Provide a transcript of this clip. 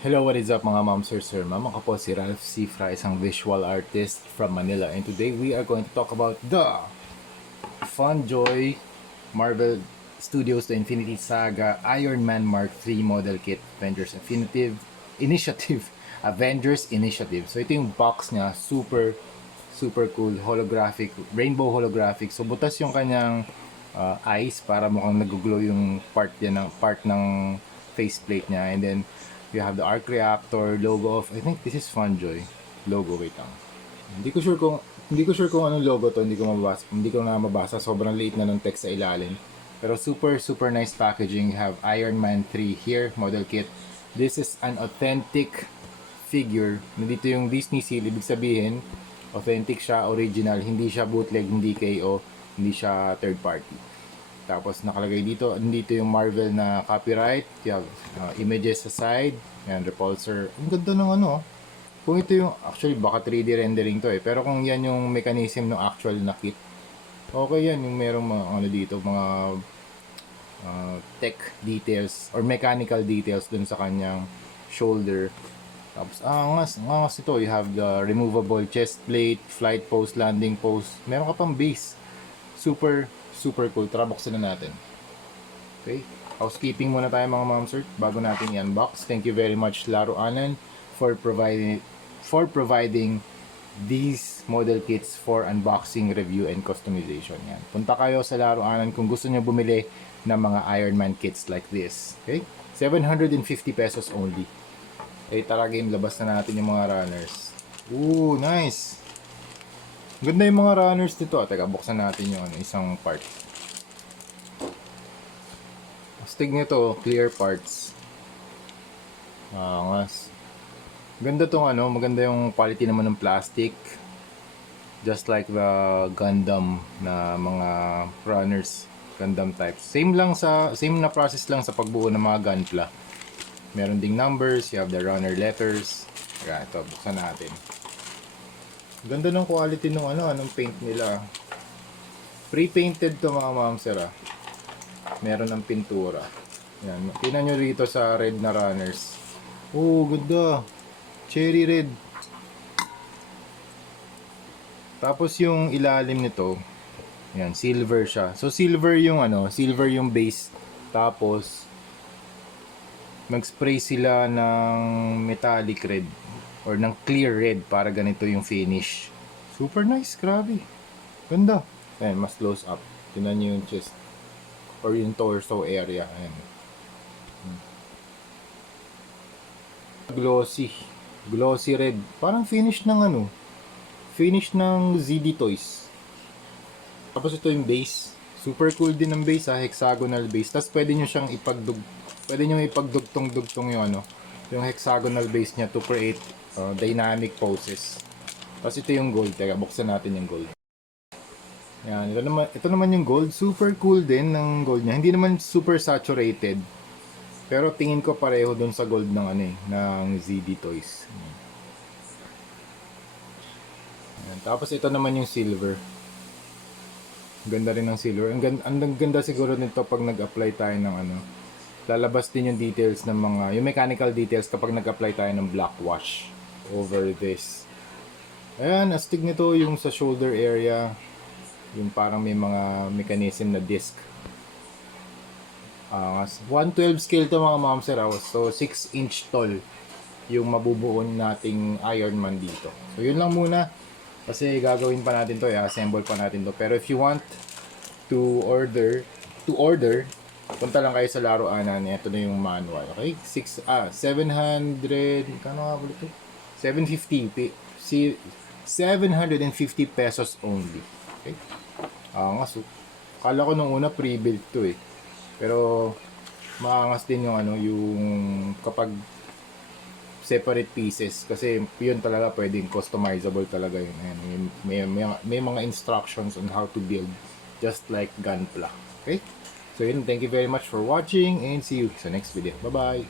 Hello, what is up mga ma'am, sir, ma'am? Ako po si Ralph Cifra, isang visual artist from Manila. And today we are going to talk about the FunJoy Marvel Studios The Infinity Saga Iron Man Mark III Model Kit Initiative Avengers Initiative. So ito yung box niya, super cool, holographic, rainbow holographic. So butas yung kanyang eyes para mukhang nag-glow yung part ng faceplate niya. And then you have the arc reactor logo of, I think this is FunJoy logo. Wait lang. Hindi ko sure kung anong logo to, hindi ko na mabasa. Sobrang liit na ng text sa ilalim. Pero super nice packaging. You have Iron Man 3 here, model kit. This is an authentic figure. Nandito yung Disney seal, ibig sabihin authentic siya, original, hindi siya bootleg, hindi KO, hindi siya third party. Tapos nakalagay dito, nandito yung Marvel na copyright, you have images sa side, and repulsor. Ang ganda ng ano. Kung ito yung, actually baka 3D rendering to pero kung yan yung mechanism ng actual na kit, okay yan, yung merong mga ano dito, mga tech details or mechanical details dun sa kanyang shoulder. Tapos, angas ito. You have the removable chest plate, flight post, landing post. Meron ka pang base. Super cool. Tara, buksan na natin. Okay. Housekeeping muna tayo mga mamsert bago natin i-unbox. Thank you very much Laro Anan for providing these model kits for unboxing, review, and customization. Yan. Punta kayo sa Laro Anan kung gusto niyo bumili ng mga Iron Man kits like this. Okay? 750 pesos only. Eh, tara game, labas na natin yung mga runners. Ooh, nice! Ganda yung mga runners dito. Teka, buksan natin yung isang part. Astig nito, clear parts. Angas. Ganda tong maganda yung quality naman ng plastic. Just like the Gundam na mga runners, Gundam types. Same na process lang sa pagbuo ng mga Gunpla. Meron ding numbers, you have the runner letters. Kaya ito, buksan natin. Ganda ng quality ng anong paint nila. Pre-painted to mga mamsir. Meron ng pintura. Yan. Tingnan nyo rito sa red na runners. Oh, ganda. Cherry red. Tapos yung ilalim nito, yan, silver siya. So silver yung silver yung base. Tapos nag-spray sila ng metallic red or ng clear red para ganito yung finish. Super nice, grabe. Ganda. Ayan, mas close up. Tingnan nyo yung chest or yung torso area. Ayan. Glossy red. Parang finish ng ZD Toys. Tapos ito yung base. Super cool din ng base, hexagonal base. Tapos pwede nyo siyang ipagdugtong-dugtong yung hexagonal base niya to create dynamic poses. Tapos ito yung gold. Teka, buksan natin yung gold. Yan, ito naman yung gold. Super cool din ng gold niya. Hindi naman super saturated. Pero tingin ko pareho dun sa gold ng ZD Toys. Yan. Tapos ito naman yung silver. Ganda rin ng silver. Ang ganda siguro nito pag nag-apply tayo ng lalabas din yung details ng yung mechanical details kapag nag-apply tayo ng black wash over this. Ayan, astig nito yung sa shoulder area. Yung parang may mga mechanism na disc. 112 scale to mga mamsir. So 6 inch tall yung mabubuo nating Iron Man dito. So yun lang muna. Kasi gagawin pa natin to, i-assemble pa natin to. Pero if you want to order, punta lang kayo sa Laro Anan. Ito na yung manual. Okay? 700, kano nga ulit ito? 750 pesos only. Okay? So, kala ko nung una pre-built to Pero maangas din yung yung kapag separate pieces kasi yun talaga pwedeng customizable talaga yun. May mga instructions on how to build just like Gunpla. Okay? So yun, thank you very much for watching and see you sa next video. Bye bye!